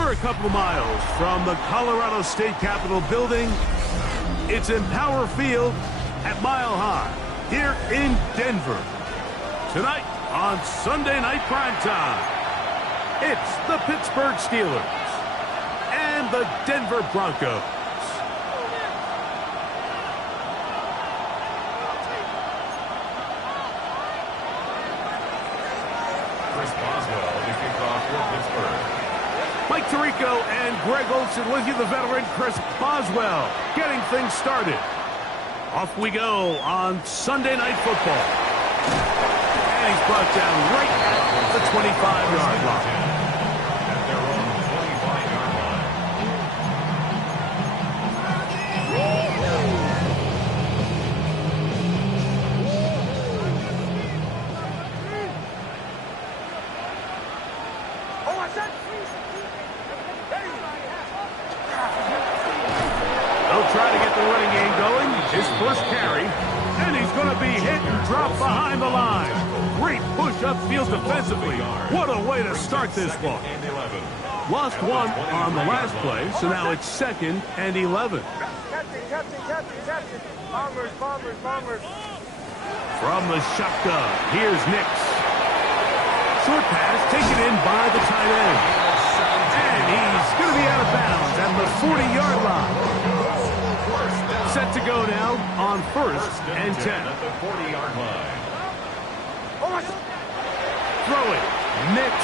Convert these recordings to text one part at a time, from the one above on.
We're a couple miles from the Colorado State Capitol building. It's Empower Field at Mile High here in Denver. Tonight on Sunday Night Primetime, it's the Pittsburgh Steelers and the Denver Broncos. Mike Tirico and Greg Olsen with you, the veteran Chris Boswell, getting things started. Off we go on Sunday Night Football. And he's brought down right at the 25-yard line. At their own 25-yard line. They'll try to get the running game going. His first carry. And he's going to be hit and dropped behind the line. Great push upfield defensively. What a way to start this one. Lost one on the last play, so now it's 2nd and 11. Bombers. From the shotgun, here's Nix. Short pass taken in by the tight end. And he's going to be out of bounds at the 40-yard line. Set to go now on 1st and 10. At the 40-yard line. Throw it. Nix.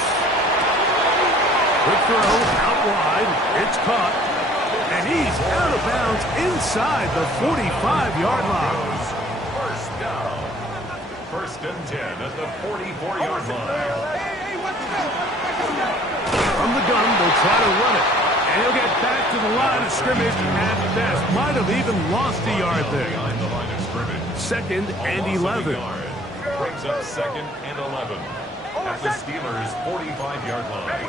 Quick throw out wide. It's caught. And he's out of bounds inside the 45-yard line. First down. 1st and 10 at the 44-yard line. From the gun, they'll try to run it. And he'll get back to the line of scrimmage at best. Might have even lost a yard there. Behind the line of scrimmage. 2nd and 11. Brings up 2nd and 11 at the Steelers' 45-yard line.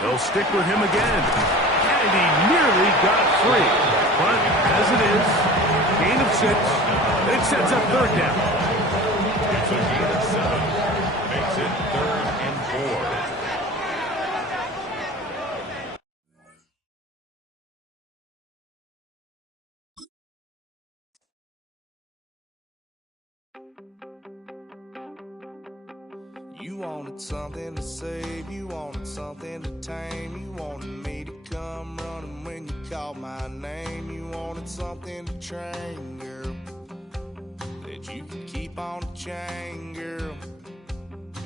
They'll stick with him again. And he nearly got free. But as it is, gain of 6. It sets up 3rd down. It's a gain of 7. Makes it 3rd and 4. You wanted something to save, you wanted something to tame, you wanted me to come running when you called my name, you wanted something to train, girl, that you could keep on the chain, girl.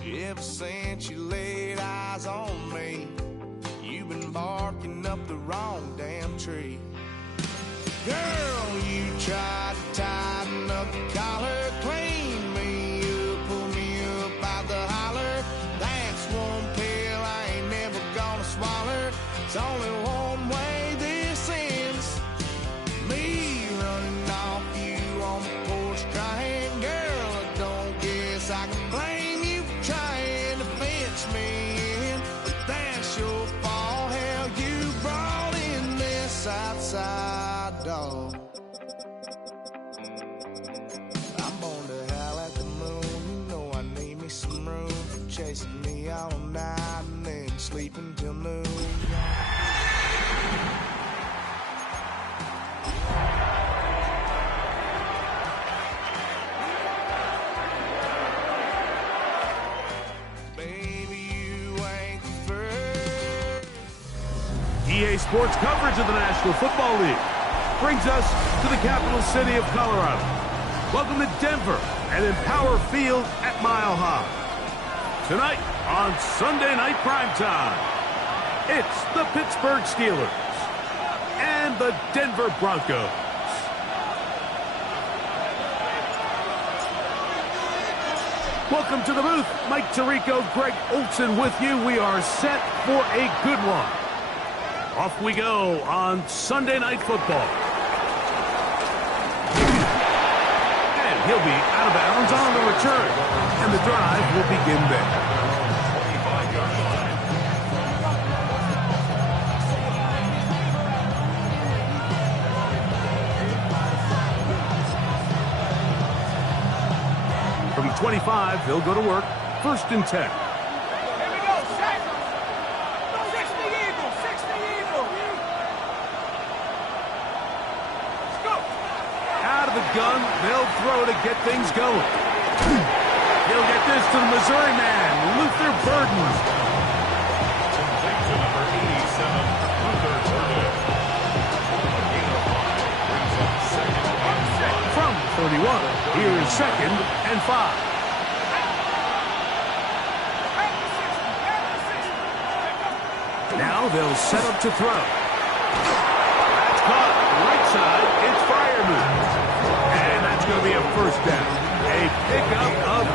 Ever since you laid eyes on me, you've been barking up the wrong damn tree. Girl, you tried to tighten up the collar, clean me up, pull me up out the holler. That's one pill I ain't never gonna swallow. It's only one way this ends. Me running off you on the porch crying. Girl, I don't guess I can blame you for trying to fence me in. But that's your fault, hell, you brought in this outside dog. I'm born to howl at the moon, you know I need me some room. Chasing me all night and then sleeping till noon. Baby, you ain't the first. EA Sports coverage of the National Football League brings us to the capital city of Colorado. Welcome to Denver and Empower Field at Mile High. Tonight on Sunday Night Primetime, it's the Pittsburgh Steelers and the Denver Broncos. Welcome to the booth. Mike Tirico, Greg Olsen with you. We are set for a good one. Off we go on Sunday Night Football. And he'll be out of bounds on the return. And the drive will begin there. 25-yard line. From 25, they'll go to work. 1st and 10. throw to get things going. He'll get this to the Missouri man, Luther Burden. Complete to number 87, Luther Burden. A gain of 5 brings up second and 5. From 31, here is second and 5. Now they'll set up to throw. That's caught. Right side, it's Freiermuth. And that's going to be a first down. A pickup of 9.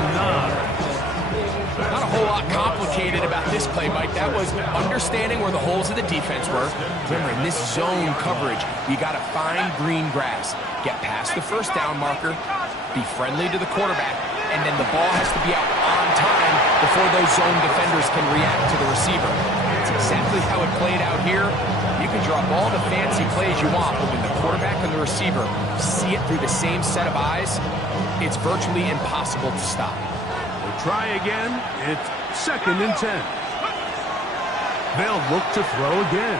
Not a whole lot complicated about this play, Mike. That was understanding where the holes of the defense were. Remember, in this zone coverage, you got to find green grass. Get past the first down marker, be friendly to the quarterback, and then the ball has to be out on time before those zone defenders can react to the receiver. That's exactly how it played out here. You can drop all the fancy plays you want, but when the quarterback and the receiver see it through the same set of eyes, it's virtually impossible to stop. We'll try again. It's second and 10. They'll look to throw again.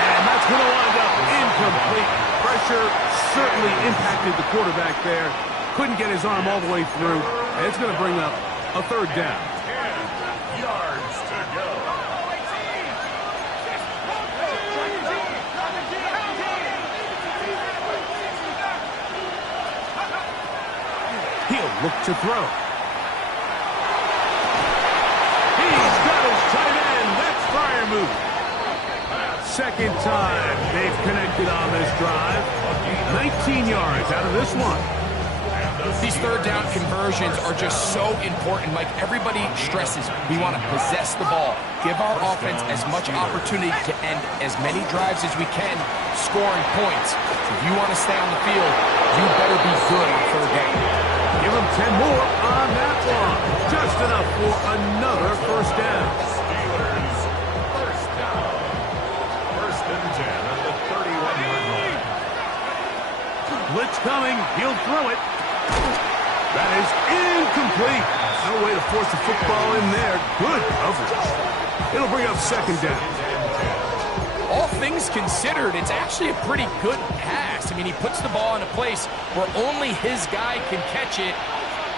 And that's going to wind up incomplete. Pressure certainly impacted the quarterback there. Couldn't get his arm all the way through. And it's going to bring up a third down. 10 yards to go. He'll look to throw. He's got his tight end. That's Freiermuth. Second time they've connected on this drive. 19 yards out of this one. These third down conversions are just so important. Like everybody stresses, we want to possess the ball, give our offense as much opportunity to end as many drives as we can, scoring points. If you want to stay on the field, you better be good on third down. Give him 10 more on that one. Just enough for another first down. Steelers, first down. First and 10 at the 31-yard line. Blitz coming. He'll throw it. That is incomplete. No way to force the football in there. Good coverage. It'll bring up second down. All things considered, it's actually a pretty good pass. I mean, he puts the ball in a place where only his guy can catch it.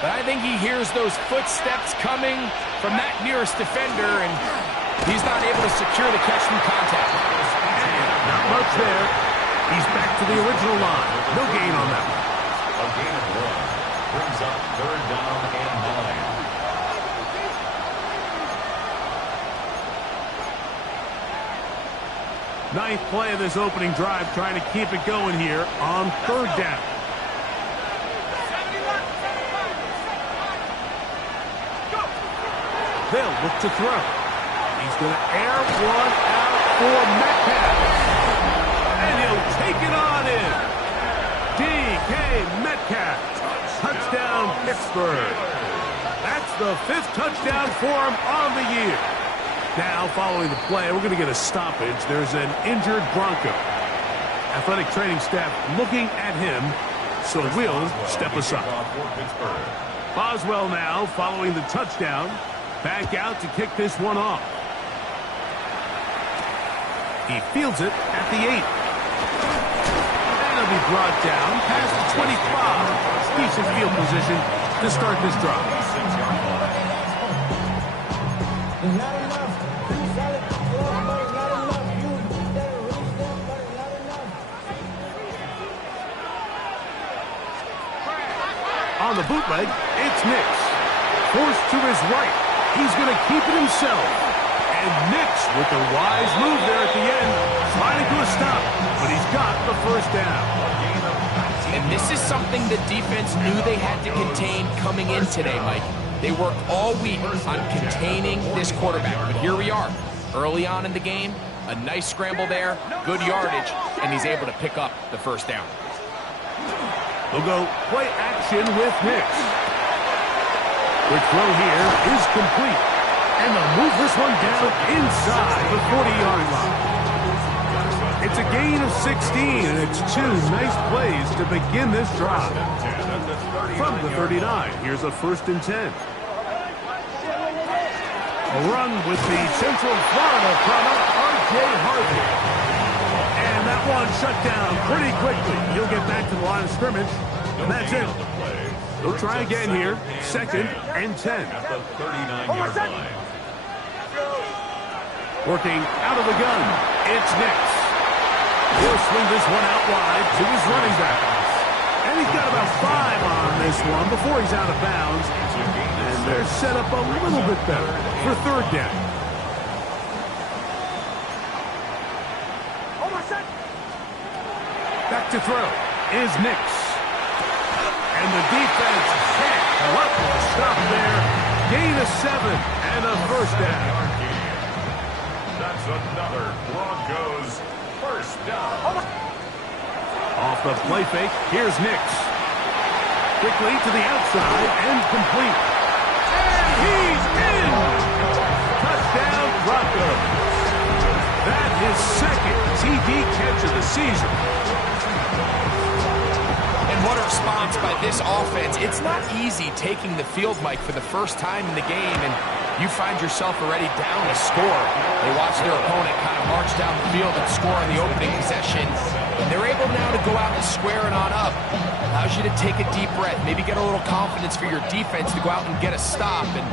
But I think he hears those footsteps coming from that nearest defender, and he's not able to secure the catch from contact. Not much there. He's back to the original line. No gain on that one. A gain of 1 brings up third down and 9. Ninth play of this opening drive, trying to keep it going here on third down. They'll look to throw. He's going to air one out for Metcalf. And he'll take it on in. DK Metcalf. Touchdown, Pittsburgh. That's the 5th touchdown for him on the year. Now, following the play, we're going to get a stoppage. There's an injured Bronco. Athletic training staff looking at him, so we'll step aside. Boswell now, following the touchdown, back out to kick this one off. He fields it at the 8. And he'll be brought down past the 25. Decent field position to start this drive. On the bootleg, it's Nix. Forced to his right. He's going to keep it himself. And Nix with the wise move there at the end. Sliding to a stop, but he's got the first down. And this is something the defense knew they had to contain coming in today, Mike. They worked all week on containing this quarterback. But here we are, early on in the game. A nice scramble there, good yardage, and he's able to pick up the first down. We'll go play action with Nix. Quick throw here is complete. And they'll move this one down inside the 40-yard line. It's a gain of 16, and it's 2 nice plays to begin this drive. From the 39, here's a first and 10. A run with the Central Florida product, R.J. Harvey. And that one shut down pretty quickly. He'll get back to the line of scrimmage, and that's it. He'll try again here. 2nd and 10. At the 39-yard line. Working out of the gun, it's Nix. He'll swing this one out wide to his running back. And he's got about 5 on this one before he's out of bounds. And they're set up a little bit better for 3rd down. Back to throw is Nix. And the defense can't let the stop there. Gain of 7 and a 1st down. That's another Broncos first down. Off the play fake, here's Nix. Quickly to the outside and complete. And he's in! Touchdown, Broncos. That is 2nd TD catch of the season. And what a response by this offense. It's not easy taking the field, Mike, for the first time in the game, and you find yourself already down a score. They watch their opponent kind of march down the field and score on the opening possession. And they're able now to go out and square it on up. Allows you to take a deep breath, maybe get a little confidence for your defense to go out and get a stop. And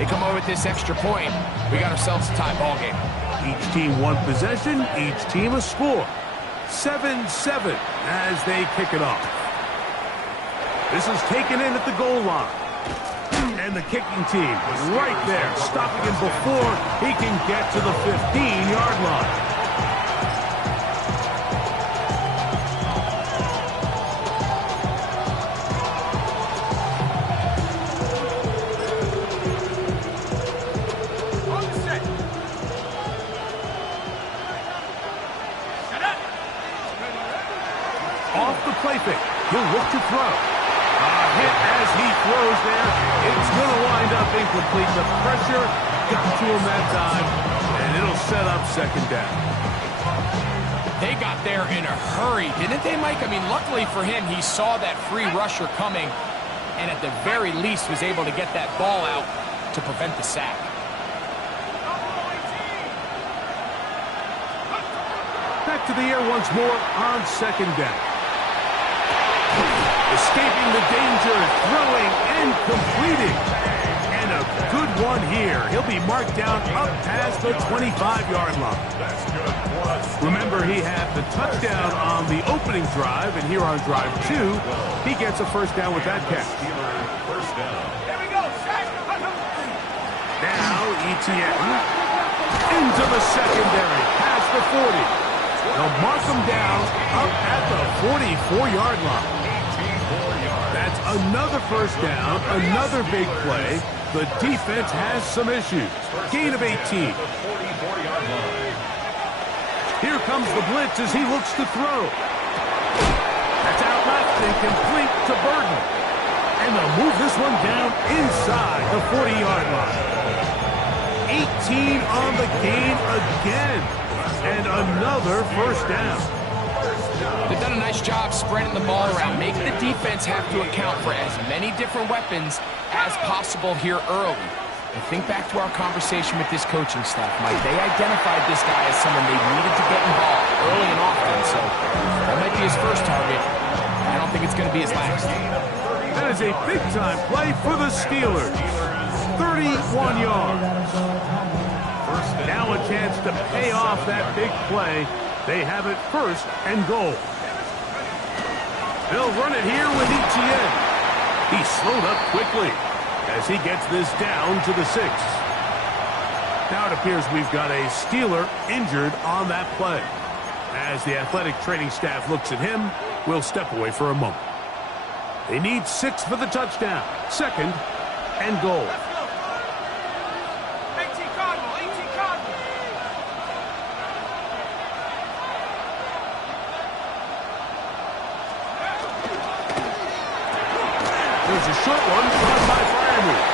they come over with this extra point. We got ourselves a tie ball game. Each team one possession, each team a score. 7-7 as they kick it off. This is taken in at the goal line. And the kicking team right there, stopping him before he can get to the 15-yard line. Off the play fake, he'll look to throw. Hit as he throws there. It's going to wind up incomplete. The pressure got to him that time, and it'll set up 2nd down. They got there in a hurry, didn't they, Mike? I mean, luckily for him, he saw that free rusher coming, and at the very least was able to get that ball out to prevent the sack. Back to the air once more on 2nd down. Escaping the danger, throwing and completing. And a good one here. He'll be marked down up past the 25-yard line. That's good. Remember, he had the touchdown on the opening drive, and here on drive 2, he gets a 1st down with that catch. First down. Here we go. Now, ETN into the secondary, past the 40. They'll mark him down up at the 44-yard line. That's another 1st down, another big play. The defense has some issues. Gain of 18. Here comes the blitz as he looks to throw. That's out left and complete to Burton. And they'll move this one down inside the 40-yard line. 18 on the gain again. And another 1st down. They've done a nice job spreading the ball around, making the defense have to account for as many different weapons as possible here early. And think back to our conversation with this coaching staff, Mike. They identified this guy as someone they needed to get involved early and often, so that might be his first target. I don't think it's going to be his last. That is a big-time play for the Steelers. 31 yards. Now a chance to pay off that big play. They have it 1st and goal. They'll run it here with ETN. He slowed up quickly as he gets this down to the 6. Now it appears we've got a Steeler injured on that play. As the athletic training staff looks at him, we'll step away for a moment. They need 6 for the touchdown. 2nd and goal. There's a short one run by Firemouth.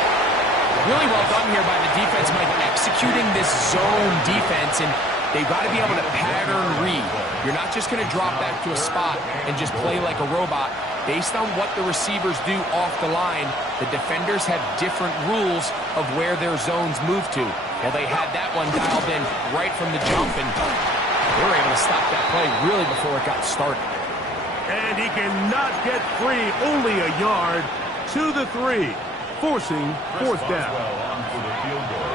Really well done here by the defense, Mike, executing this zone defense, and they've got to be able to pattern read. You're not just going to drop back to a spot and just play like a robot. Based on what the receivers do off the line, the defenders have different rules of where their zones move to. Well, they had that one dialed in right from the jump, and They were able to stop that play really before it got started. And he cannot get free, only a yard to the 3, forcing fourth down. On for the field goal.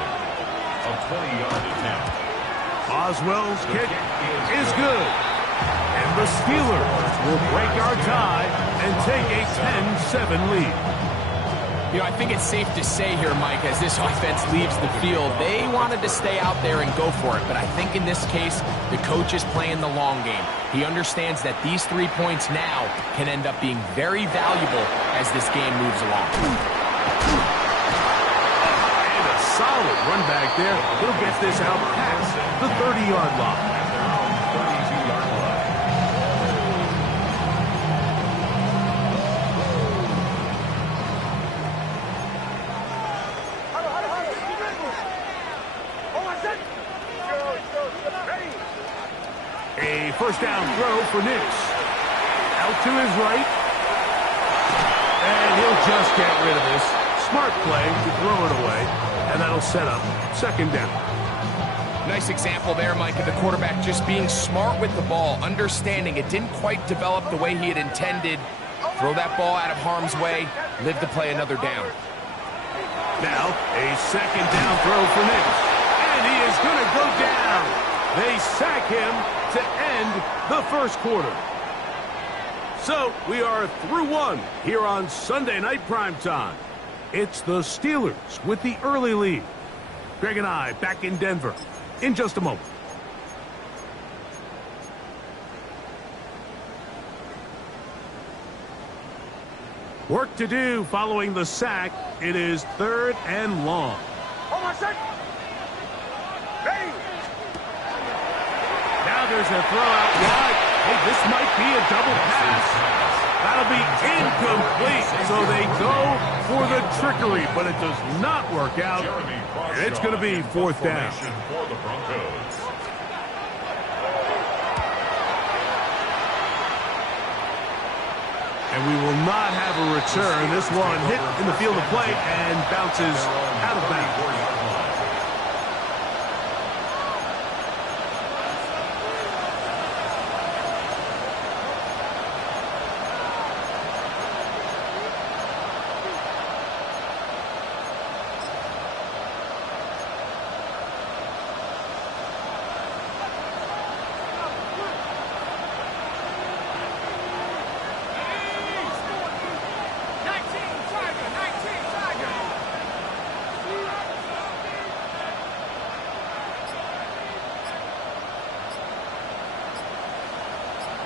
A 20-yard attempt. Oswell's kick is good. And the Steelers will break our tie and take a 10-7 lead. You know, I think it's safe to say here, Mike, as this offense leaves the field, they wanted to stay out there and go for it. But I think in this case, the coach is playing the long game. He understands that these 3 points now can end up being very valuable as this game moves along. And a solid run back there. He'll get this out past the 30-yard line. At their own 32-yard line. A first down throw for Nix. Out to his right. And he'll just get rid of this. Smart play to throw it away. And that'll set up second down. Nice example there, Mike, of the quarterback just being smart with the ball, understanding it didn't quite develop the way he had intended. Throw that ball out of harm's way, live to play another down. Now, a second down throw for Nix. And he is going to go down. They sack him to end the first quarter. So, we are through 1 here on Sunday Night Primetime. It's the Steelers with the early lead. Greg and I back in Denver in just a moment. Work to do following the sack. It is 3rd and long. Now there's a throw out wide. Hey, this might be a double pass. That'll be incomplete. So they go for the trickery, but it does not work out. And it's going to be 4th down. For the Broncos. And we will not have a return. This one hit in the field of play and bounces out of bounds.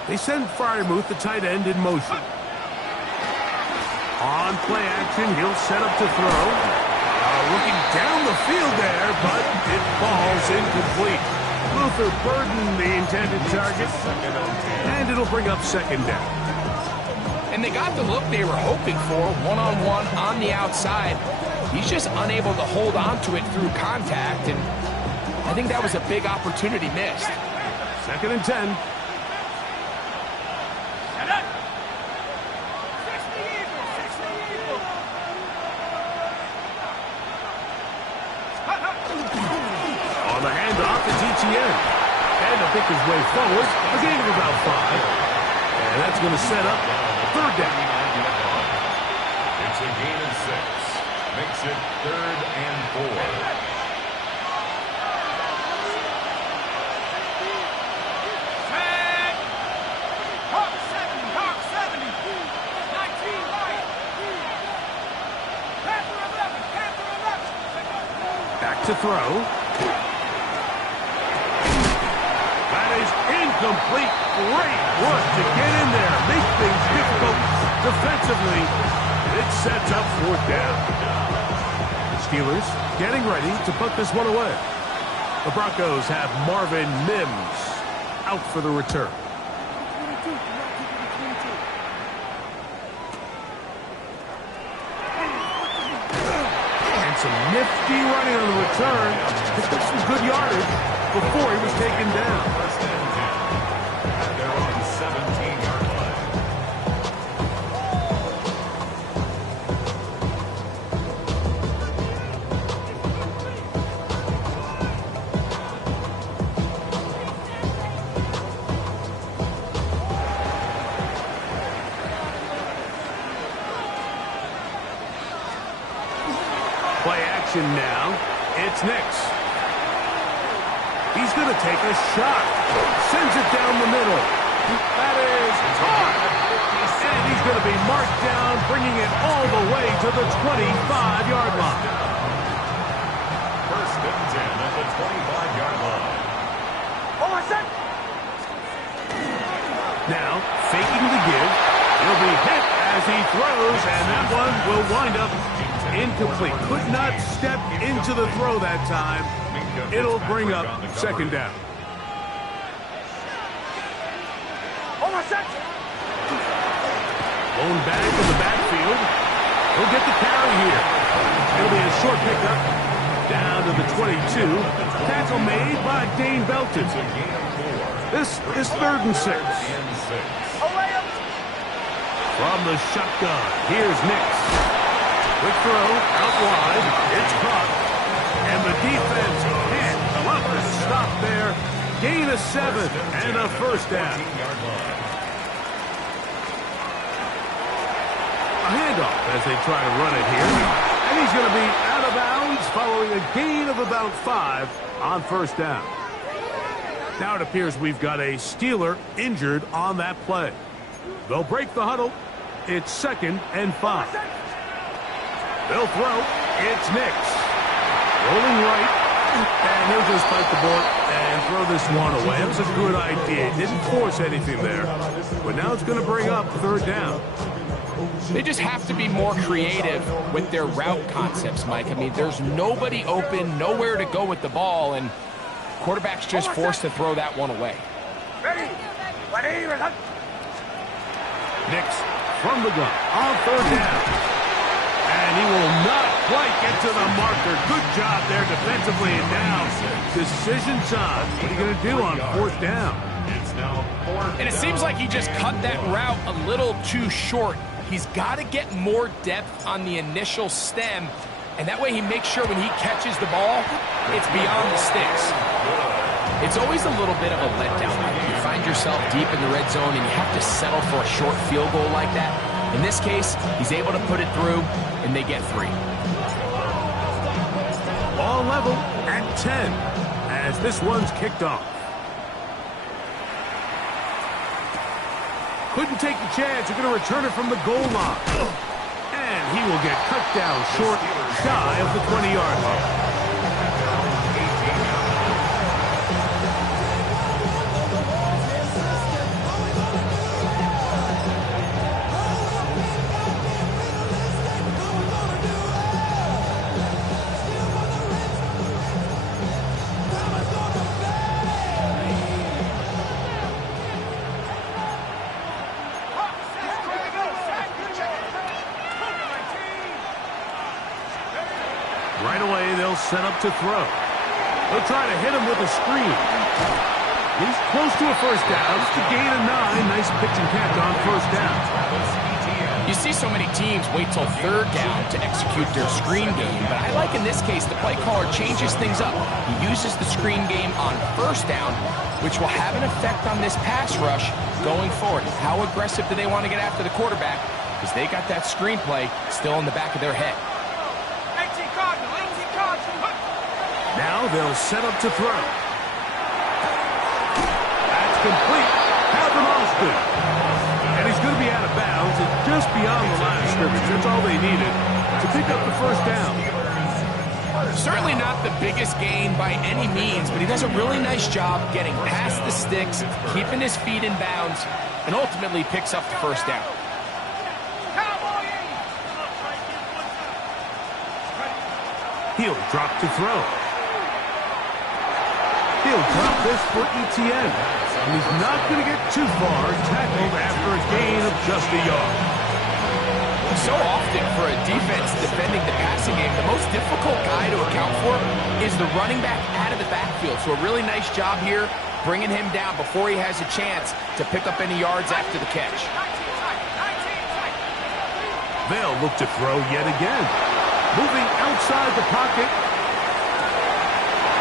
They send Freiermuth, the tight end, in motion. On play action, he'll set up to throw. Looking down the field there, but it falls incomplete. Luther burdened the intended target, and it'll bring up second down. And they got the look they were hoping for, one-on-one on the outside. He's just unable to hold on to it through contact, and I think that was a big opportunity missed. 2nd and 10. On the handoff, it's Etienne. And to pick his way forward, a gain of about 5. And that's going to set up 3rd down. It's a gain of 6. Makes it 3rd and 4. To throw. That is incomplete. Great work to get in there. Make things difficult defensively. It sets up 4th down. Steelers getting ready to put this one away. The Broncos have Marvin Mims out for the return. Some nifty running on the return. Picked up some good yardage before he was taken down. First and 10. They're on the 17-yard line. Play action now. It's Nix. He's going to take a shot. Sends it down the middle. That is hard. And he's going to be marked down, bringing it all the way to the 25-yard line. First and 10 at the 25-yard line. Now, faking the give. He'll be hit as he throws, and that one will wind up incomplete. Could not step into the throw that time. It'll bring up second down. Blown back in the backfield. He'll get the carry here. It'll be a short pickup. Down to the 22. Tackle made by Dane Belton. This is 3rd and 6. From the shotgun, here's Nix. Quick throw, out wide. It's caught. And the defense can't block the stop there. Gain of 7 and a first down. A handoff as they try to run it here. And he's going to be out of bounds following a gain of about 5 on first down. Now it appears we've got a Steeler injured on that play. They'll break the huddle. It's 2nd and 5. They'll throw. It's Nix. Rolling right. And he'll just bite the bullet and throw this one away. It was a good idea. Didn't force anything there. But now it's going to bring up 3rd down. They just have to be more creative with their route concepts, Mike. I mean, there's nobody open, nowhere to go with the ball, and quarterback's just forced to throw that one away. Nix from the gun on 3rd down. And he will not quite get to the marker. Good job there defensively. And now, decision time. What are you going to do on 4th down? It's now 4th. And it seems like he just cut that route a little too short. He's got to get more depth on the initial stem, and that way he makes sure when he catches the ball, it's beyond the sticks. It's always a little bit of a letdown. You find yourself deep in the red zone, and you have to settle for a short field goal like that. In this case, he's able to put it through, and they get 3. Ball level at 10 as this one's kicked off. Couldn't take the chance. You're going to return it from the goal line. And he will get cut down short, shy of the 20-yard line. Right away, they'll set up to throw. They'll try to hit him with a screen. He's close to a first down. It's a gain of 9. Nice pitch and catch on first down. You see so many teams wait till 3rd down to execute their screen game, but I like in this case the play caller changes things up. He uses the screen game on 1st down, which will have an effect on this pass rush going forward. How aggressive do they want to get after the quarterback? Because they got that screenplay still in the back of their head. Now they'll set up to throw. That's complete. Calvin Austin. And he's going to be out of bounds and just beyond the line of scrimmage. That's all they needed to pick up the first down. Certainly not the biggest gain by any means, but he does a really nice job getting past the sticks, keeping his feet in bounds, and ultimately picks up the first down. He'll drop to throw. He'll drop this for Etienne. And he's not going to get too far, tackled after a gain of just a yard. So often for a defense defending the passing game, the most difficult guy to account for is the running back out of the backfield. So a really nice job here bringing him down before he has a chance to pick up any yards after the catch. They'll look to throw yet again. Moving outside the pocket.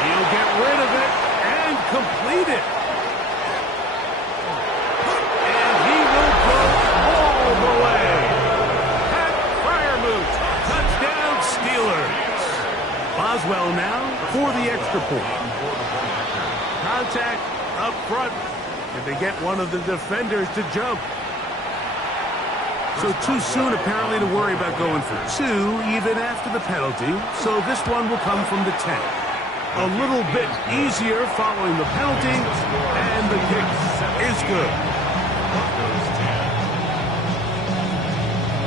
He'll get rid of it and complete it. And he will go all the way. Pat Fryermuth, touchdown Steelers. Boswell now for the extra point. Contact up front. Did they get one of the defenders to jump? So too soon, apparently, to worry about going for two, even after the penalty. So this one will come from the 10. A little bit easier following the penalty, and the kick is good.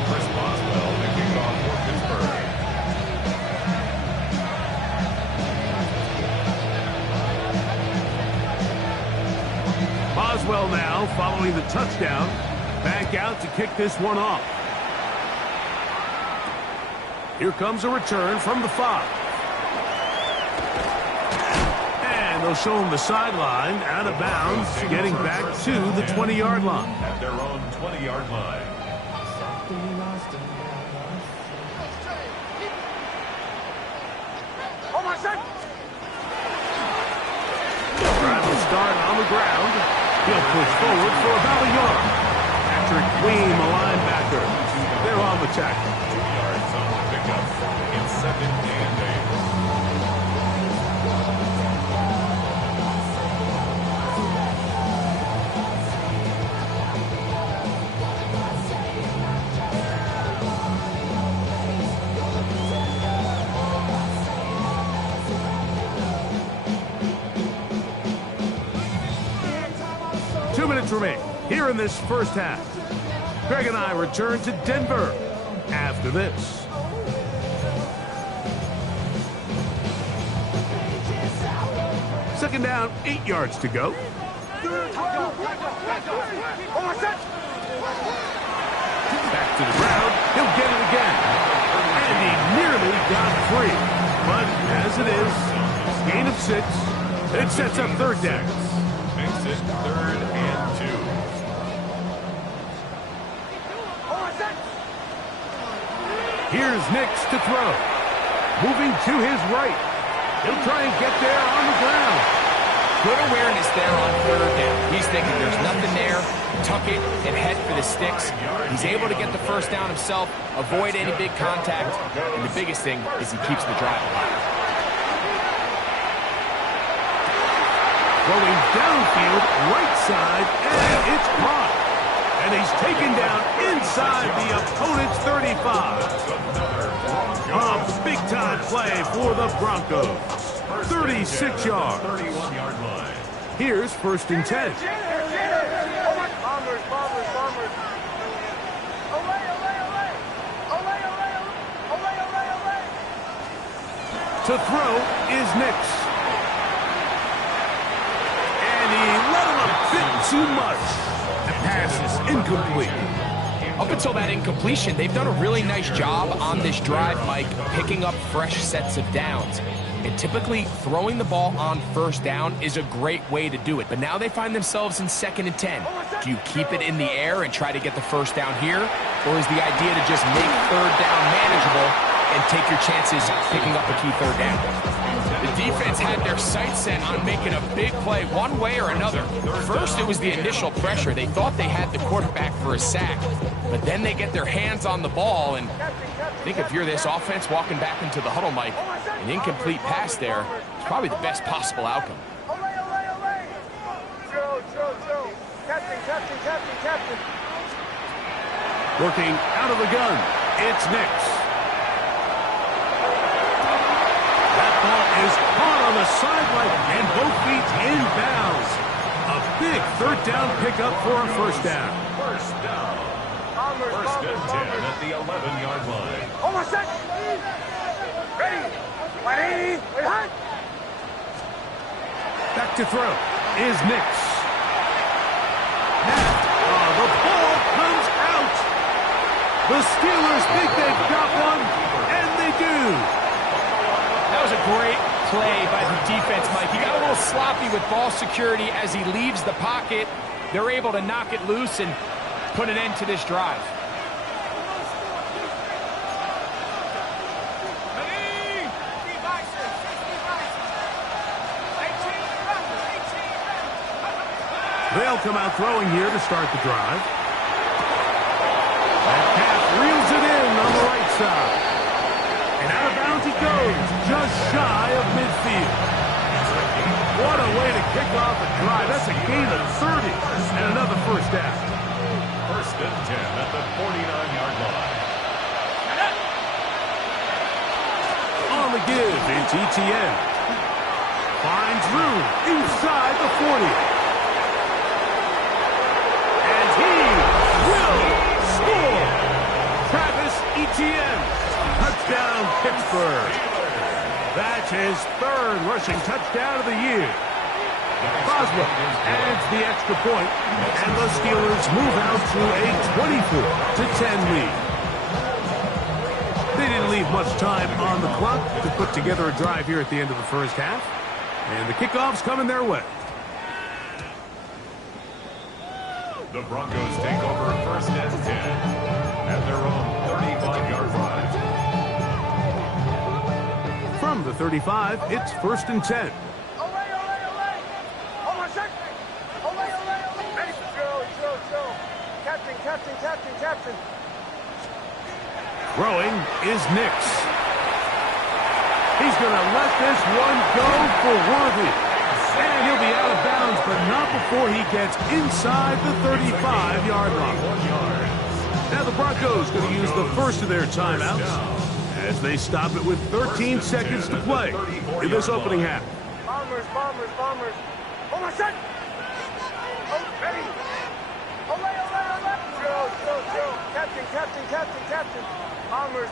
Chris Boswell making it on for Pittsburgh. Boswell now following the touchdown. Back out to kick this one off. Here comes a return from the 5. And they'll show him the sideline, out of bounds, getting back to the 20-yard line. At their own 20-yard line. Drive will start on the ground. He'll push forward for about a yard. Patrick Queen, the linebacker. They're on the tackle. 2 yards on the pickup. In 2nd and 2 minutes remain here in this first half. Greg and I return to Denver after this. Second down, 8 yards to go. Back to the ground. He'll get it again. And he nearly got free. But as it is, gain of 6. It sets up third down. Makes it 3rd and 2. Here's Nix to throw. Moving to his right. He'll try and get there on the ground. Good awareness there on 3rd down. He's thinking there's nothing there. Tuck it and head for the sticks. He's able to get the first down himself, avoid any big contact, and the biggest thing is he keeps the drive alive. Throwing downfield, right side, and it's caught. And he's taken down inside the opponent's 35. A big-time play for the Broncos. 36 yards. 31-yard line. Here's 1st and 10. To throw is Nix. And he let him a bit too much. The pass is incomplete. Up until that incompletion, they've done a really nice job on this drive, Mike, picking up fresh sets of downs. And typically, throwing the ball on 1st down is a great way to do it. But now they find themselves in 2nd and 10. Do you keep it in the air and try to get the 1st down here? Or is the idea to just make 3rd down manageable and take your chances picking up a key 3rd down? The defense had their sights set on making a big play one way or another. First, it was the initial pressure. They thought they had the quarterback for a sack. But then they get their hands on the ball, and I think if you're this offense walking back into the huddle, Mike, an incomplete pass there is probably the best possible outcome. Working out of the gun, it's Nix. That ball is caught on the sideline, and both feet inbounds. A big 3rd down pickup for a 1st down. 1st down. 1st and 10 at the 11-yard line. Almost set. Ready. Back to throw is Nix. The ball comes out. The Steelers think they've got one, and they do. That was a great play by the defense, Mike. He got a little sloppy with ball security as he leaves the pocket. They're able to knock it loose and put an end to this drive. They'll come out throwing here to start the drive. That pass reels it in on the right side. And out of bounds it goes, just shy of midfield. What a way to kick off a drive. That's a gain of 30 and another first down. First and 10 at the 49-yard line. On the give, it's ETN. Finds room inside the 40. And he will score. Travis Etienne. Touchdown, Pittsburgh. That's his third rushing touchdown of the year. Boswell adds the extra point, and the Steelers move out to a 24-10 lead. They didn't leave much time on the clock to put together a drive here at the end of the first half, and the kickoff's coming their way. The Broncos take over first and 10 at their own 35-yard line. From the 35, it's first and 10. Captain. Throwing is Nix. He's going to let this one go for Worthy. And he'll be out of bounds, but not before he gets inside the 35-yard line. Now the Broncos going to use the first of their timeouts as they stop it with 13 seconds to play in this opening half. Bombers. Oh, my son! Oh, ready! Olay! Chill. Captain. Bombers.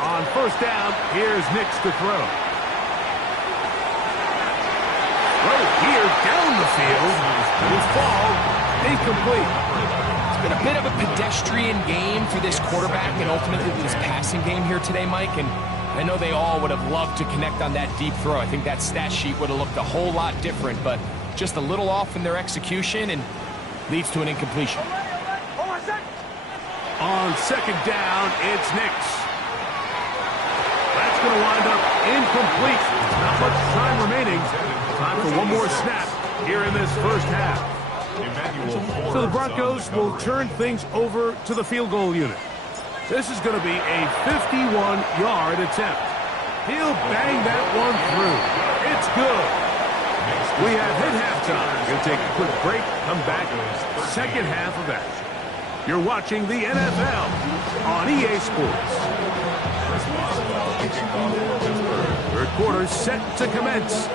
On first down, here's Nix to throw. Throw here down the field. Will fall incomplete. It's been a bit of a pedestrian game for this quarterback and ultimately this passing game here today, Mike. And I know they all would have loved to connect on that deep throw. I think that stat sheet would have looked a whole lot different, but just a little off in their execution and leads to an incompletion. On second down, it's Nix. That's going to wind up incomplete. Not much time remaining. Time for one more snap here in this first half. So the Broncos will turn things over to the field goal unit. This is going to be a 51-yard attempt. He'll bang that one through. It's good. We have hit halftime. We're going to take a quick break. Come back. Second half of action. You're watching the NFL on EA Sports. Third quarter set to commence.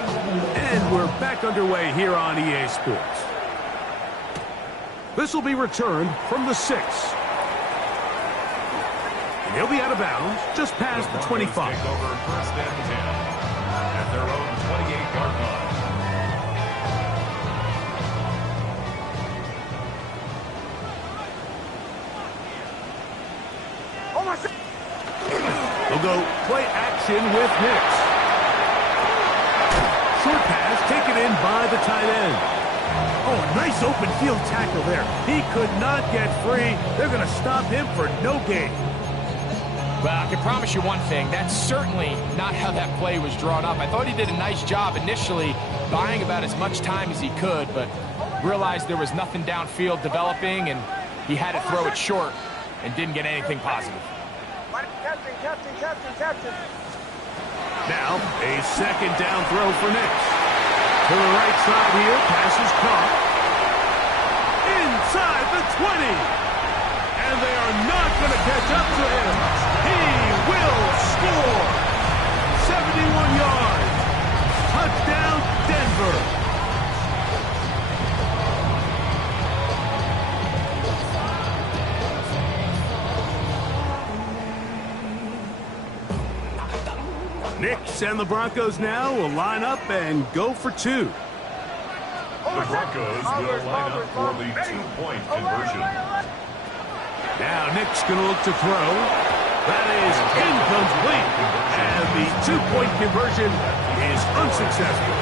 And we're back underway here on EA Sports. This will be returned from the 6. And he'll be out of bounds just past the 25. Take over first and 10 at their own 28-yard line. They'll go play action with Nix. Short pass taken in by the tight end. Oh, a nice open field tackle there. He could not get free. They're going to stop him for no gain. Well, I can promise you one thing. That's certainly not how that play was drawn up. I thought he did a nice job initially buying about as much time as he could, but realized there was nothing downfield developing, and he had to throw it short and didn't get anything positive. Captain. Now, a second down throw for Nix. To the right side here, pass is caught. Inside the 20. And they are not going to catch up to him. He will score. 71 yards. Touchdown, Denver. Nix and the Broncos now will line up and go for 2. The Broncos will line up for the 2-point conversion. Now Nix going to look to throw. That is incomplete. And the 2-point conversion is unsuccessful.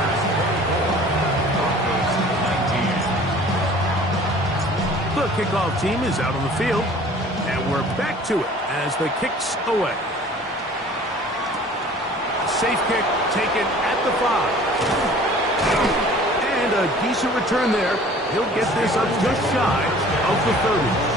The kickoff team is out on the field. And we're back to it as the kick's away. Safe kick taken at the 5. And a decent return there. He'll get this up just shy of the 30.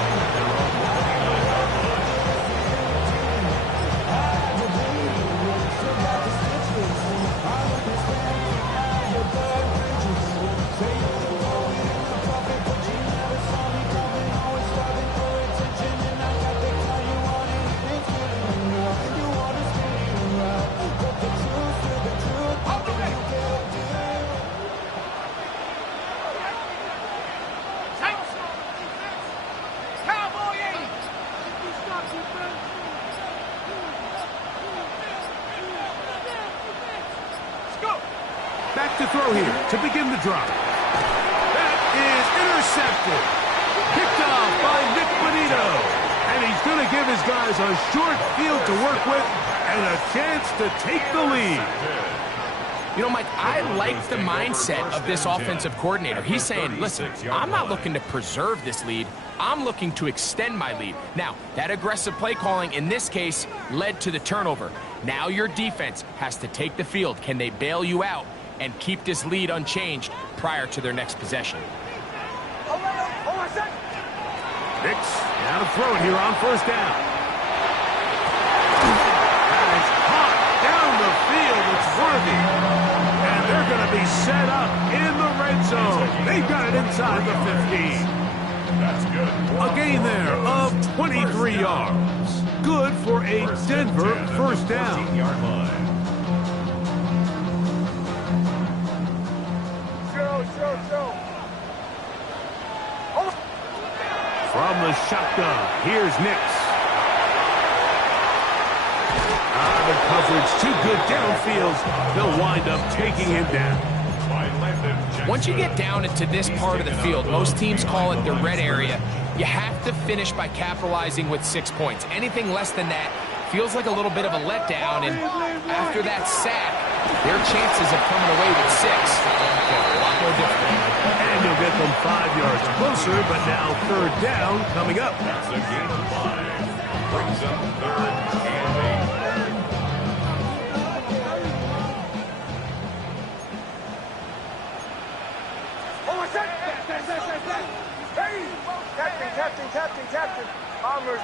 to throw here to begin the drive. That is intercepted. Picked off by Nick Bonito. And he's going to give his guys a short field to work with and a chance to take the lead. You know, Mike, I like the mindset of this offensive coordinator. He's saying, listen, I'm not looking to preserve this lead. I'm looking to extend my lead. Now, that aggressive play calling in this case led to the turnover. Now your defense has to take the field. Can they bail you out and keep this lead unchanged prior to their next possession? Nix, now to throw it here on first down. That is hot down the field. It's worthy. And they're going to be set up in the red zone. They've got it inside the 15. That's good. A gain there of 23 yards. Good for a Denver first down. 14-yard line. Show. From the shotgun, here's Nix. The coverage too good downfield. They'll wind up taking him down. Once you get down into this part of the field, most teams call it the red area. You have to finish by capitalizing with 6 points. Anything less than that feels like a little bit of a letdown, and after that sack, their chances of coming away with 6 are a lot more difficult. And you'll get them 5 yards closer, but now third down coming up. That's a gain of 5. Brings up third and 8. Captain. Bombers.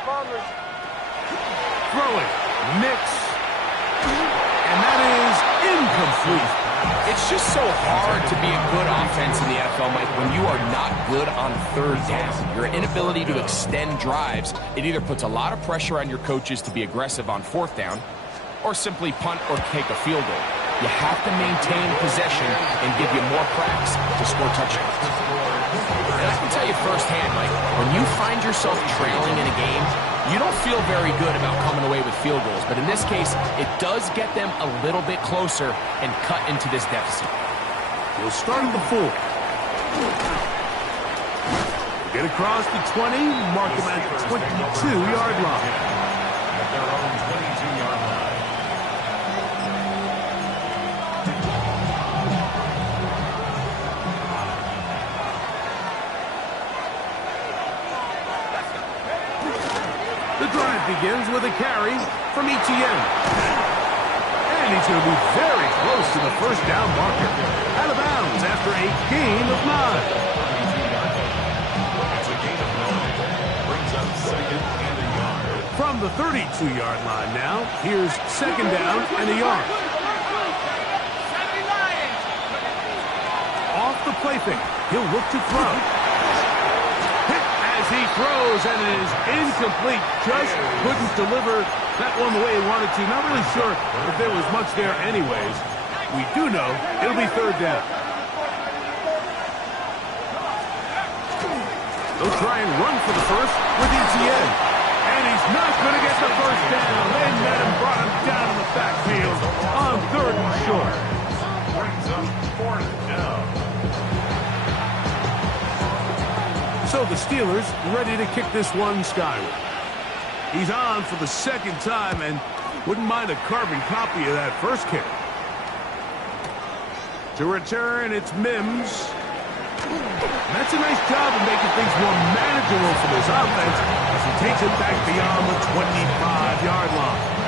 Throwing. Nix. And that is incomplete. It's just so hard to be a good offense in the NFL, Mike, when you are not good on third down. Your inability to extend drives, it either puts a lot of pressure on your coaches to be aggressive on fourth down or simply punt or take a field goal. You have to maintain possession and give you more cracks to score touchdowns. And I can tell you firsthand, Mike, when you find yourself trailing in a game, you don't feel very good about coming away with field goals. But in this case, it does get them a little bit closer and cut into this deficit. We'll start at the 4. Get across the 20, mark them at the 22-yard line. At their own 22-yard line. The drive begins with a carry from Etienne. And he's going to be very close to the first down marker. Out of bounds after a gain of 9. That's a gain of 9. Brings up second and a yard. From the 32-yard line now, here's second down and a yard. Off the play fake, he'll look to throw. Hit as he throws, and it is incomplete. Just couldn't deliver that one the way he wanted to. Not really sure if there was much there anyways. We do know it'll be third down. They'll try and run for the first with Etienne. And he's not going to get the first down. And Madden brought him down in the backfield on third and short. Brings up fourth down. So the Steelers ready to kick this one skyward. He's on for the second time and wouldn't mind a carbon copy of that first kick. To return, it's Mims. That's a nice job of making things more manageable for this offense as he takes it back beyond the 25-yard line.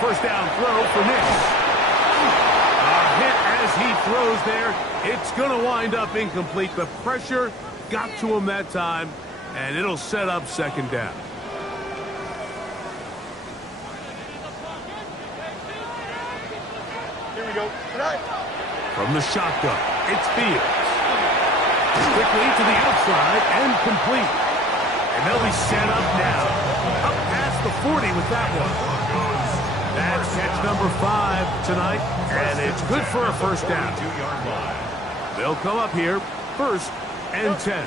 First down throw for Nix. A hit as he throws there. It's going to wind up incomplete. The pressure got to him that time, and it'll set up second down. Here we go. Tonight. From the shotgun, It's Fields. Quickly to the outside and complete. And they'll be set up now. Up past the 40 with that one. That's catch number 5 tonight, and it's good for a first down. They'll come up here, 1st and 10.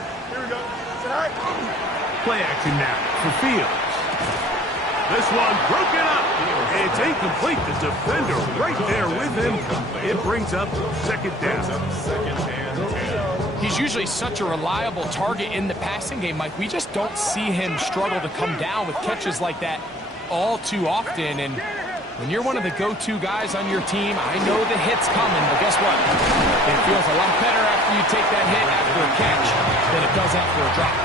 Play action now for Fields. This one broken up. It's incomplete. The defender right there with him. It brings up 2nd down. He's usually such a reliable target in the passing game, Mike. We just don't see him struggle to come down with catches like that all too often. And when you're one of the go-to guys on your team, I know the hit's coming, but guess what? It feels a lot better after you take that hit after a catch than it does after a drop.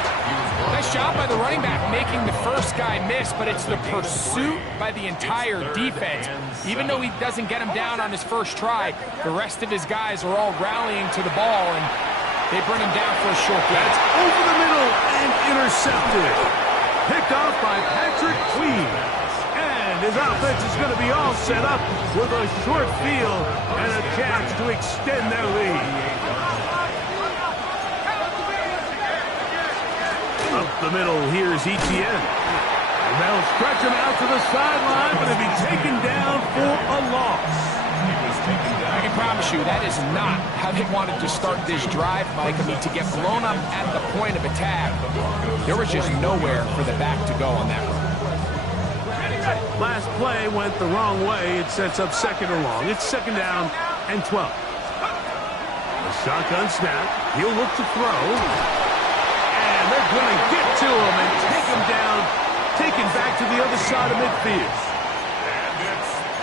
Nice job by the running back making the first guy miss, but it's the pursuit by the entire defense. Even though he doesn't get him down on his first try, the rest of his guys are all rallying to the ball, and they bring him down for a short gain. That's over the middle and intercepted. Picked off by Patrick Queen. And his offense is going to be all set up with a short field and a chance to extend their lead. Up the middle, here's Etienne. And they'll stretch him out to the sideline, but he'll be taken down for a loss. I can promise you that is not how they wanted to start this drive, Mike. I mean, to get blown up at the point of attack, there was just nowhere for the back to go on that run. Last play went the wrong way. It sets up 2nd and long. It's 2nd down and 12. A shotgun snap. He'll look to throw. And they're going to get to him and take him down, taken back to the other side of midfield.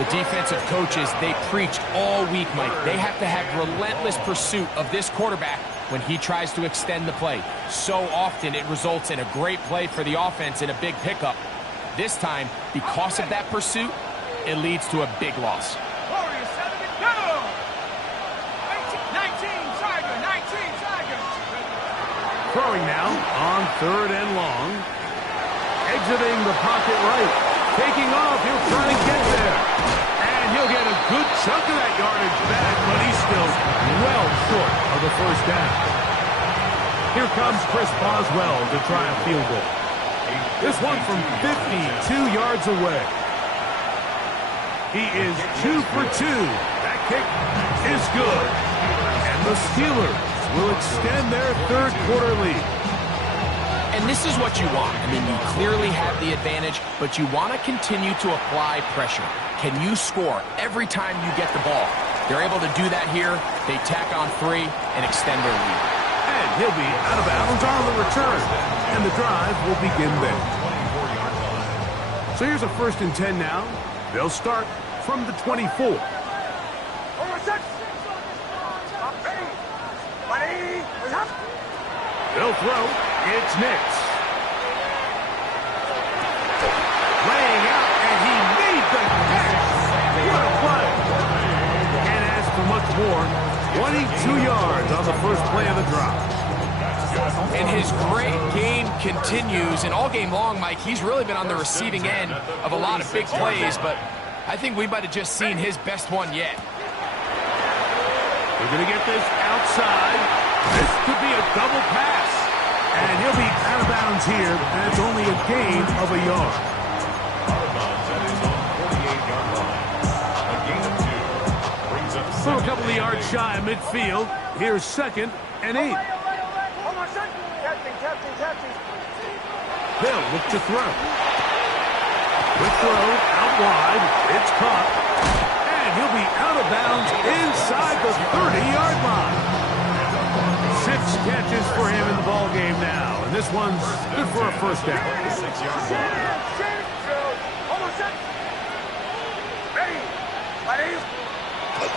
The defensive coaches, they preached all week, Mike. They have to have relentless pursuit of this quarterback when he tries to extend the play. So often it results in a great play for the offense and a big pickup. This time, because of that pursuit, it leads to a big loss. Throwing now on 3rd and long. Exiting the pocket right. Taking off, he'll try to get there. And he'll get a good chunk of that yardage back, but he's still well short of the first down. Here comes Chris Boswell to try a field goal. This one from 52 yards away. He is 2 for 2. That kick is good. And the Steelers will extend their 3rd quarter lead. And this is what you want. I mean, you clearly have the advantage, but you want to continue to apply pressure. Can you score every time you get the ball? They're able to do that here. They tack on 3 and extend their lead. And he'll be out of bounds on the return. And the drive will begin there. So here's a 1st and 10 now. They'll start from the 24. They'll throw. It's Nix. Laying out, and he made the catch. What a play. Can't ask for much more. 22 yards on the first play of the drop. And his great game continues. And all game long, Mike, he's really been on the receiving end of a lot of big plays, but I think we might have just seen his best one yet. We're going to get this outside. This could be a double pass. And he'll be out of bounds here, and it's only a gain of a yard. So a couple of yards shy of midfield. Here's 2nd and 8. They'll look to throw. Quick throw out wide. It's caught. And he'll be out of bounds inside the 30-yard line. 6 catches for him in the ball game now, and this one's good for a first down. 6-yard line.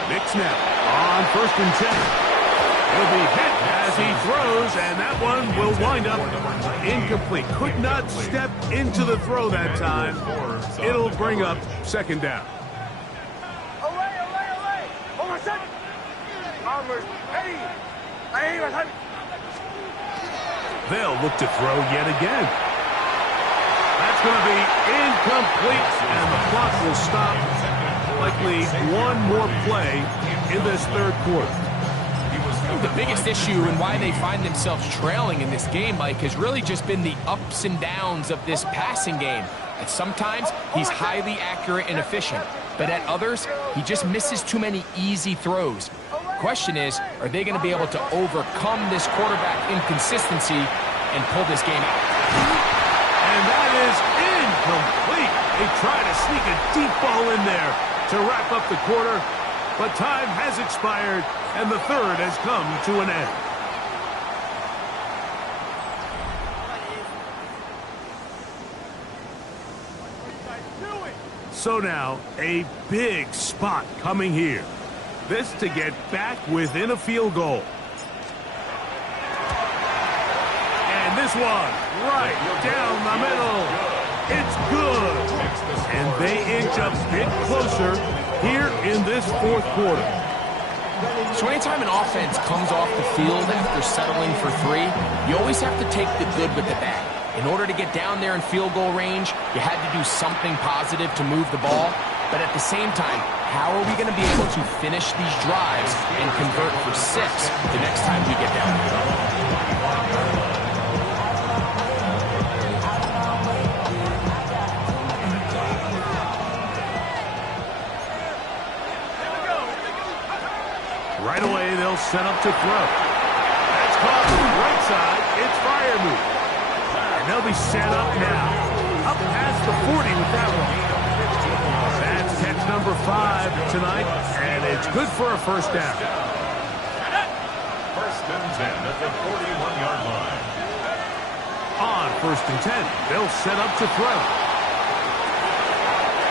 Nix now on 1st and 10. He'll be hit as he throws, and that one will wind up incomplete. Could not step into the throw that time. It'll bring up 2nd down. They'll look to throw yet again. That's going to be incomplete, and the clock will stop. Likely one more play in this 3rd quarter. think the biggest issue and why they find themselves trailing in this game, Mike, has really just been the ups and downs of this passing game. And sometimes he's highly accurate and efficient, but at others, he just misses too many easy throws. Question is, are they going to be able to overcome this quarterback inconsistency and pull this game out? And that is incomplete. They try to sneak a deep ball in there to wrap up the quarter, but time has expired, and the third has come to an end. So now, a big spot coming here. This to get back within a field goal. And this one, right down the middle. It's good. And they inch a bit closer here in this fourth quarter. So anytime an offense comes off the field after settling for three, you always have to take the good with the bad. In order to get down there in field goal range, you had to do something positive to move the ball. But at the same time, how are we going to be able to finish these drives and convert for 6 the next time we get down there? Right away, they'll set up to throw. That's caught to the right side. It's fire move. And they'll be set up now. Up past the 40 with that one. That's catch number 5 tonight, and it's good for a first down. First and 10 at the 41-yard line. On first and 10, they'll set up to throw.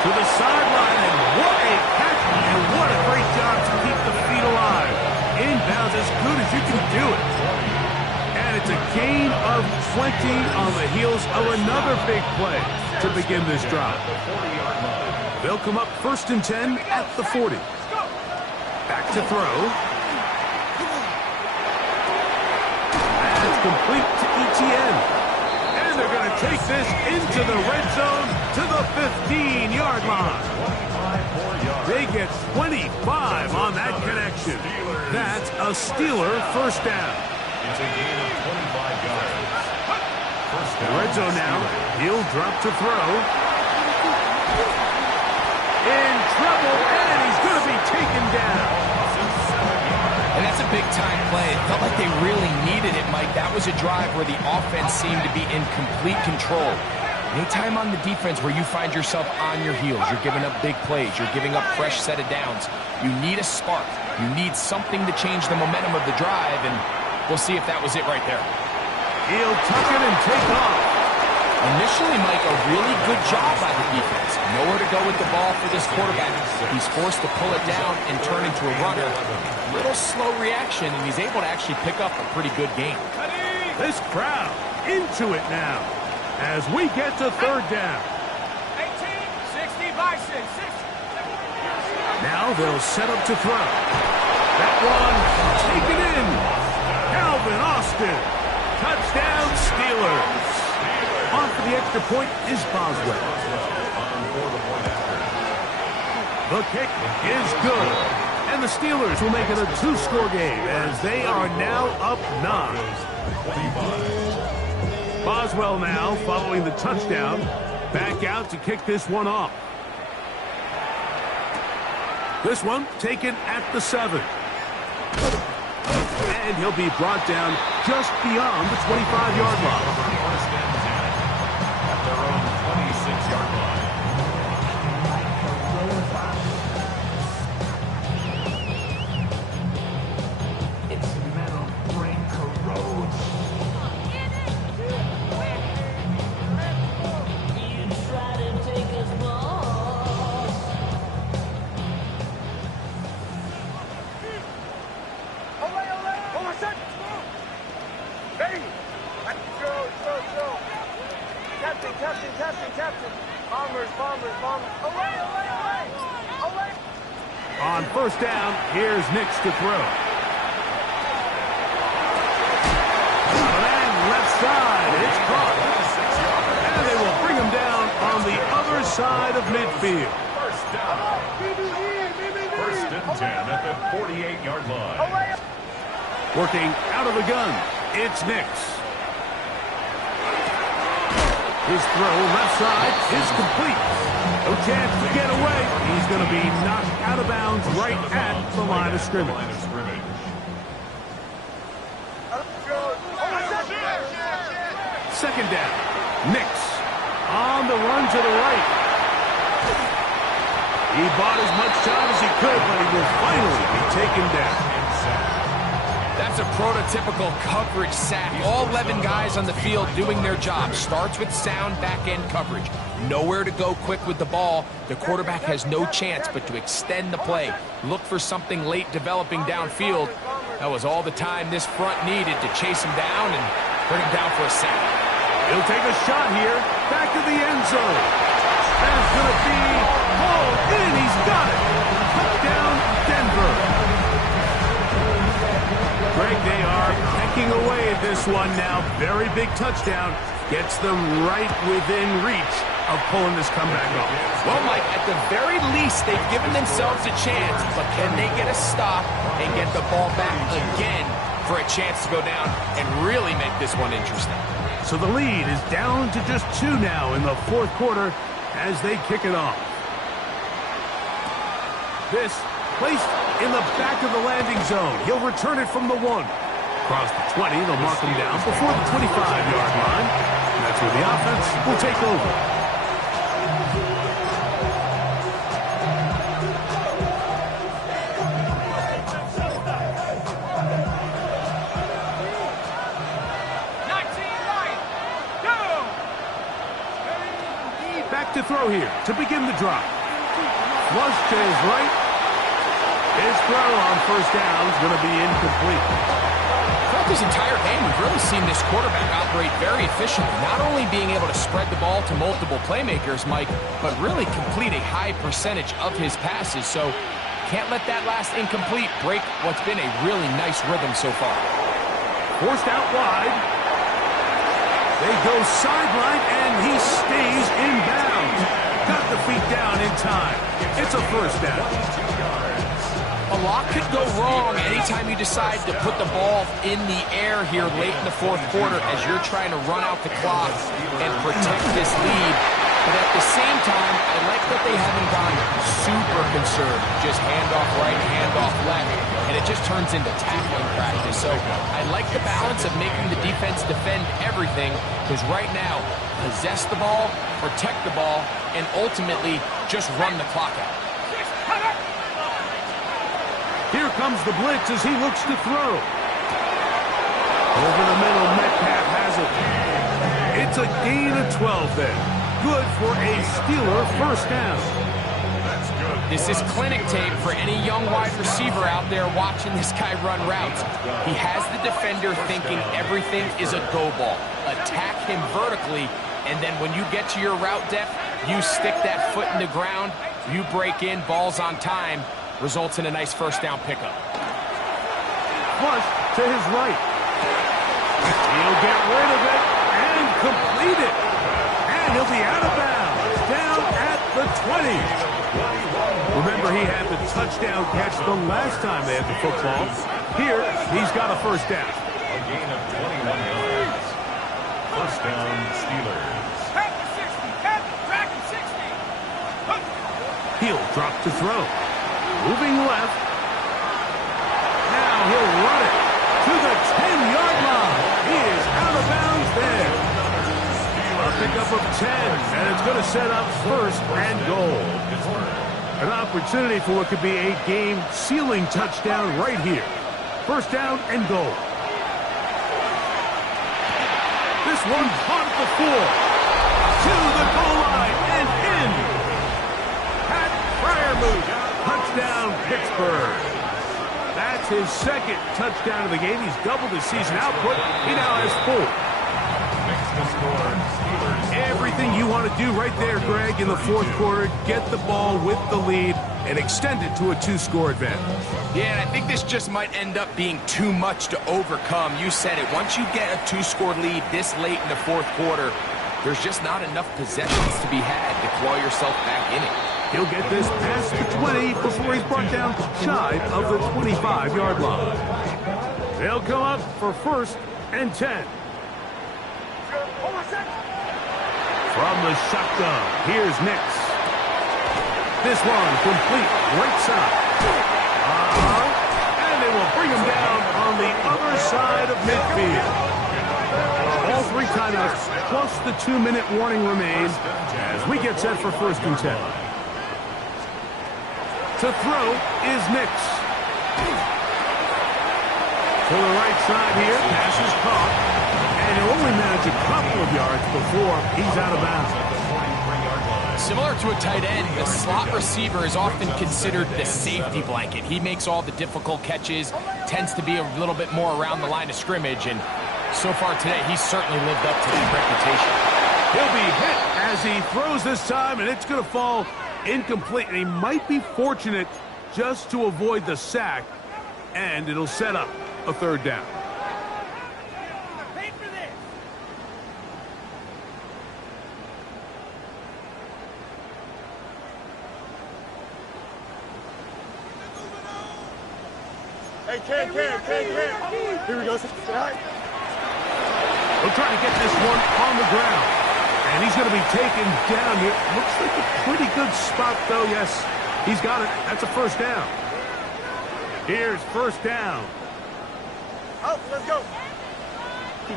To the sideline, and what a catch, and what a great job to keep the feet alive. Inbounds as good as you can do it. And it's a gain of 20 on the heels of another big play to begin this drive. They'll come up first and 10 at the 40. Back to throw. That's complete to ETN. And they're going to take this into the red zone to the 15-yard line. They get 25 on that connection. That's a Steeler first down. It's a gain of 25 yards. First down. Red zone now. He'll drop to throw. In trouble, and he's going to be taken down. And that's a big-time play. It felt like they really needed it, Mike. That was a drive where the offense seemed to be in complete control. Anytime on the defense where you find yourself on your heels, you're giving up big plays, you're giving up fresh set of downs, you need a spark. You need something to change the momentum of the drive, and we'll see if that was it right there. He'll tuck it and take off. Initially, Mike, a really good job by the defense. Nowhere to go with the ball for this quarterback. He's forced to pull it down and turn into a runner. Little slow reaction, and he's able to actually pick up a pretty good game. This crowd into it now as we get to third down. 18, 60 by 6. Now they'll set up to throw. That one taken in. Calvin Austin. Touchdown Steelers. On for the extra point is Boswell. The kick is good. And the Steelers will make it a 2-score game as they are now up 9. Boswell now following the touchdown. Back out to kick this one off. This one taken at the 7. And he'll be brought down just beyond the 25-yard line. First and 10 at their own 26-yard line. Its metal brain corrodes. You try to take us boss. Oh my son! Hey! Show. Captain. Bombers. Away! On first down, here's Nix to throw. And left side, it's caught. And they will bring him down on the other side of midfield. First down. First and 10 at the 48-yard line. Working out of the gun, it's Nix. His throw left side is complete. No chance to get away. He's going to be knocked out of bounds right at the line of scrimmage. Second down. Nix on the run to the right. He bought as much time as he could, but he will finally be taken down. That's a prototypical coverage sack. All 11 guys on the field doing their job. Starts with sound back-end coverage. Nowhere to go quick with the ball. The quarterback has no chance but to extend the play. Look for something late developing downfield. That was all the time this front needed to chase him down and bring him down for a sack. He'll take a shot here. Back to the end zone. That's going to be hauled in. He's got it. Touchdown, Denver. Greg, they are pecking away at this one now. Very big touchdown. Gets them right within reach of pulling this comeback off. Well, Mike, at the very least, they've given themselves a chance. But can they get a stop and get the ball back again for a chance to go down and really make this one interesting? So the lead is down to just 2 now in the fourth quarter as they kick it off. This placed in the back of the landing zone. He'll return it from the 1. Across the 20, they'll mark him down before the 25-yard line. And that's where the offense will take over. Back to throw here to begin the drive. Flush to his right. His throw on first down is going to be incomplete. Throughout this entire game, we've really seen this quarterback operate very efficiently, not only being able to spread the ball to multiple playmakers, Mike, but really complete a high percentage of his passes. So can't let that last incomplete break what's been a really nice rhythm so far. Forced out wide. They go sideline, and he stays in bounds. Got the feet down in time. It's a first down. A lot could go wrong anytime you decide to put the ball in the air here late in the fourth quarter as you're trying to run out the clock and protect this lead. But at the same time, I like that they haven't gone super conservative. Just handoff right, handoff left, and it just turns into tackling practice. So I like the balance of making the defense defend everything, because right now, possess the ball, protect the ball, and ultimately just run the clock out. Here comes the blitz as he looks to throw. Over the middle, Metcalf has it. It's a gain of 12 then. Good for a Steeler first down. That's good. This is clinic tape for any young wide receiver out there watching this guy run routes. He has the defender thinking everything is a go ball. Attack him vertically, and then when you get to your route depth, you stick that foot in the ground, you break in, ball's on time, results in a nice first down pickup. Flush to his right. He'll get rid of it and complete it. And he'll be out of bounds, down at the 20. Remember, he had the touchdown catch the last time they had the football. Here, he's got a first down. A gain of 21 yards. First down, Steelers. Head to 60. Head back to 60. He'll drop to throw. Moving left. Now he'll run it to the 10-yard line. He is out of bounds there. A pickup of 10, and it's going to set up first and goal. An opportunity for what could be a game-sealing touchdown right here. First down and goal. This one caught the 4. To the goal line and in. Pat Fryermuth. Touchdown, Pittsburgh. That's his second touchdown of the game. He's doubled his season output. He now has 4. Makes the score, Steelers. Everything you want to do right there, Greg, in the fourth quarter. Get the ball with the lead and extend it to a 2-score advantage. Yeah, and I think this just might end up being too much to overcome. You said it. Once you get a 2-score lead this late in the fourth quarter, there's just not enough possessions to be had to claw yourself back in it. He'll get this past the 20 before he's brought down shy of the 25-yard line. They'll come up for 1st and 10. From the shotgun, here's Nix. This one complete, right side. And they will bring him down on the other side of midfield. All 3 timeouts plus the 2-minute warning remain as we get set for 1st and 10. To throw is Nix. To the right side here, pass is caught, and he'll only manage a couple of yards before he's out of bounds. Similar to a tight end, the slot receiver is often considered the safety blanket. He makes all the difficult catches, tends to be a little bit more around the line of scrimmage, and so far today, he's certainly lived up to that reputation. He'll be hit as he throws this time, and it's going to fall incomplete, and he might be fortunate just to avoid the sack, and it'll set up a 3rd down. Pay for this. Hey, Ken. Here we go. We'll try to get this one on the ground. And he's going to be taken down here. Looks like a pretty good spot, though. Yes, he's got it. That's a 1st down. Here's 1st down. Out, let's go.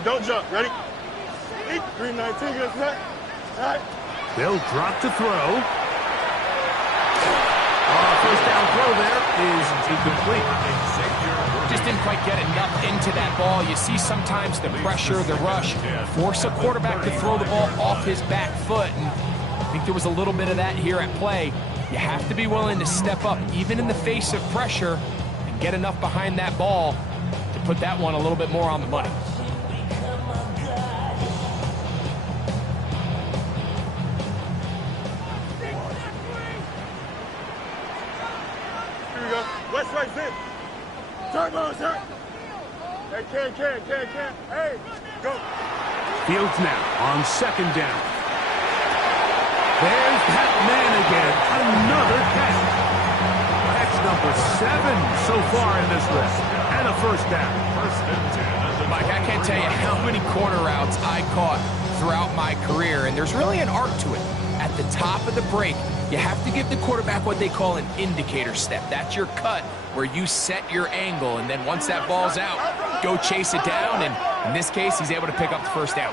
Don't jump. Ready? 319, get us back. All right. They'll drop to throw. 1st down throw there is incomplete. Just didn't quite get enough into that ball. You see sometimes the pressure, the rush, force a quarterback to throw the ball off his back foot. And I think there was a little bit of that here at play. You have to be willing to step up, even in the face of pressure, and get enough behind that ball to put that one a little bit more on the money. Here we go. West right zip. Turbo, sir. Hey, Ken. Hey, go. Fields now on 2nd down. There's that man again. Another catch. Catch number 7 so far in this list. And a 1st down. 1st and 10. Mike, I can't tell you how many corner routes I caught throughout my career, and there's really an art to it. At the top of the break, you have to give the quarterback what they call an indicator step. That's your cut where you set your angle, and then once that ball's out, go chase it down, and in this case, he's able to pick up the 1st down.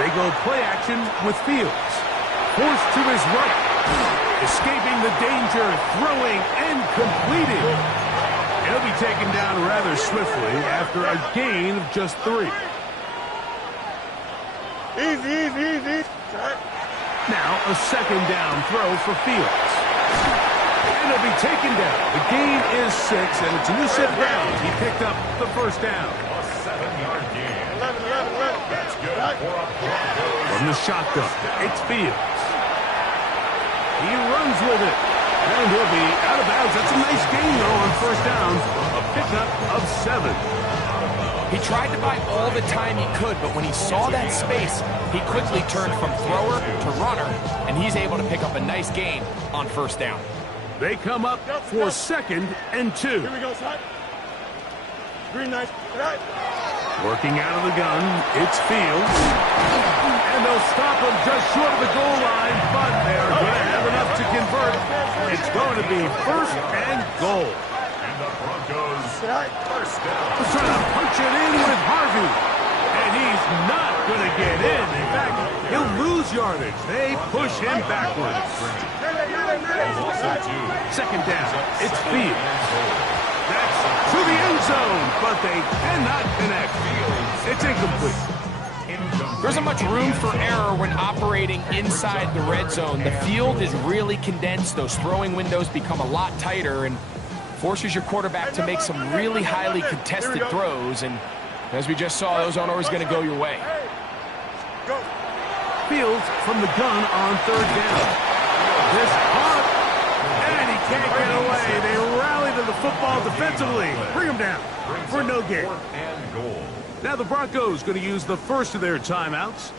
They go play action with Fields. Forced to his right. Escaping the danger, throwing, and completing. He'll be taken down rather swiftly after a gain of just 3. Easy. Now a 2nd down throw for Fields. And he'll be taken down. The gain is 6, and it's a new set of downs. He picked up the 1st down. A 7-yard gain. 11. That's good for a Broncos. From the shotgun, it's Fields. He runs with it. And he'll be out of bounds. That's a nice gain, though, on 1st down. A pickup of 7. He tried to buy all the time he could, but when he saw that space, he quickly turned from thrower to runner, and he's able to pick up a nice gain on 1st down. They come up for 2nd and 2. Here we go, son. Green knight. Right. Working out of the gun, it's Fields. And they'll stop him just short of the goal line, but they're going to have enough to convert. It's going to be 1st and goal. And the Broncos 1st down. He's trying to punch it in with Harvey. And he's not going to get in. In fact, he'll lose yardage. They push him backwards. 2nd down. It's Fields. That's to the end zone, but they cannot connect. It's incomplete. There isn't much room for error when operating inside the red zone. The field is really condensed. Those throwing windows become a lot tighter and forces your quarterback to make some really highly contested throws. And as we just saw, those aren't always going to go your way. Fields from the gun on 3rd down. This hot, and he can't get away. They rally to the football defensively. Bring him down for no gain. 4th and goal. Now the Broncos going to use the first of their timeouts.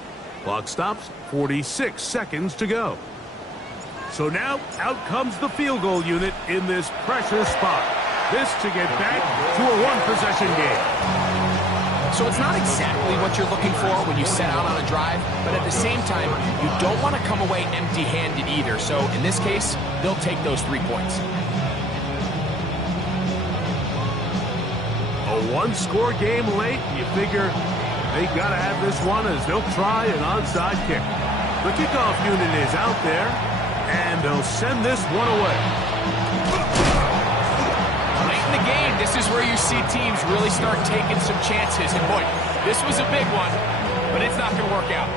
Clock stops, 46 seconds to go. So now out comes the field goal unit in this pressure spot. This to get back to a one-possession game. So it's not exactly what you're looking for when you set out on a drive, but at the same time, you don't want to come away empty-handed either. So in this case, they'll take those 3 points. A one-score game late, you figure they got to have this one as they'll try an onside kick. The kickoff unit is out there, and they'll send this one away. Late in the game, this is where you see teams really start taking some chances. And boy, this was a big one, but it's not going to work out.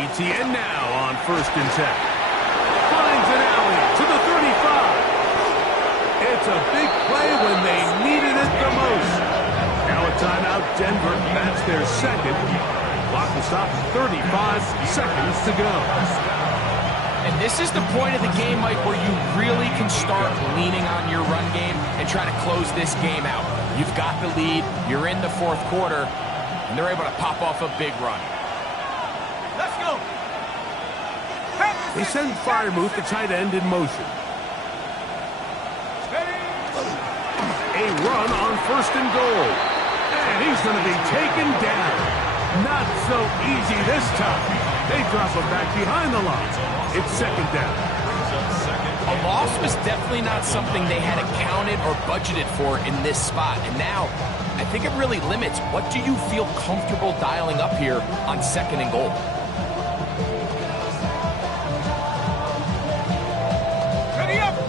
ETN now on 1st and 10. Finds an alley to the 35. It's a big play when they needed it the most. Now a timeout, Denver. That's their second. Clock will stop 35 seconds to go. And this is the point of the game, Mike, where you really can start leaning on your run game and try to close this game out. You've got the lead. You're in the 4th quarter, and they're able to pop off a big run. Let's go. They send Freiermuth, the tight end, in motion. A run on 1st and goal. And he's going to be taken down. Not so easy this time. They drop him back behind the line. It's 2nd down. A loss was definitely not something they had accounted or budgeted for in this spot. And now, I think it really limits what do you feel comfortable dialing up here on 2nd and goal.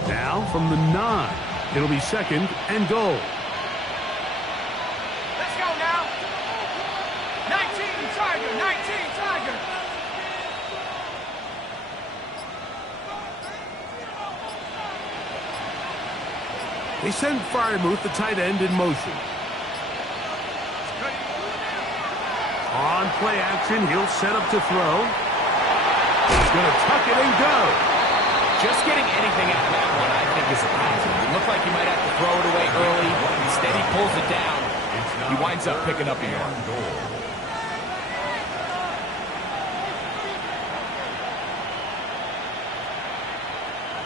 Now from the 9, it'll be 2nd and goal. Let's go now. 19 Tiger, 19 Tiger. They send Freiermuth, the tight end, in motion. On play action, he'll set up to throw. He's going to tuck it and go. Just getting anything out of that one, I think, is a positive. It looked like he might have to throw it away early. Instead, he pulls it down. He winds up picking up a yard.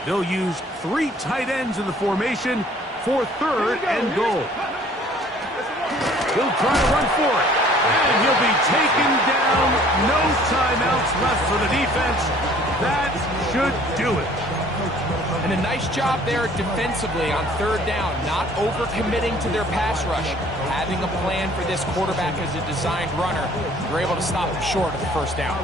They'll use 3 tight ends in the formation for 3rd and goal. He'll try to run for it. And he'll be taken down. No timeouts left for the defense. That should do it. And a nice job there defensively on 3rd down, not overcommitting to their pass rush. Having a plan for this quarterback as a designed runner, they're able to stop him short of the 1st down.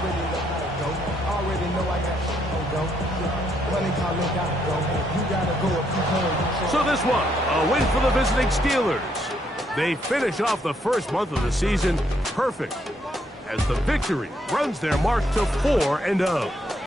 So this one, a win for the visiting Steelers. They finish off the first month of the season perfect as the victory runs their mark to 4-0.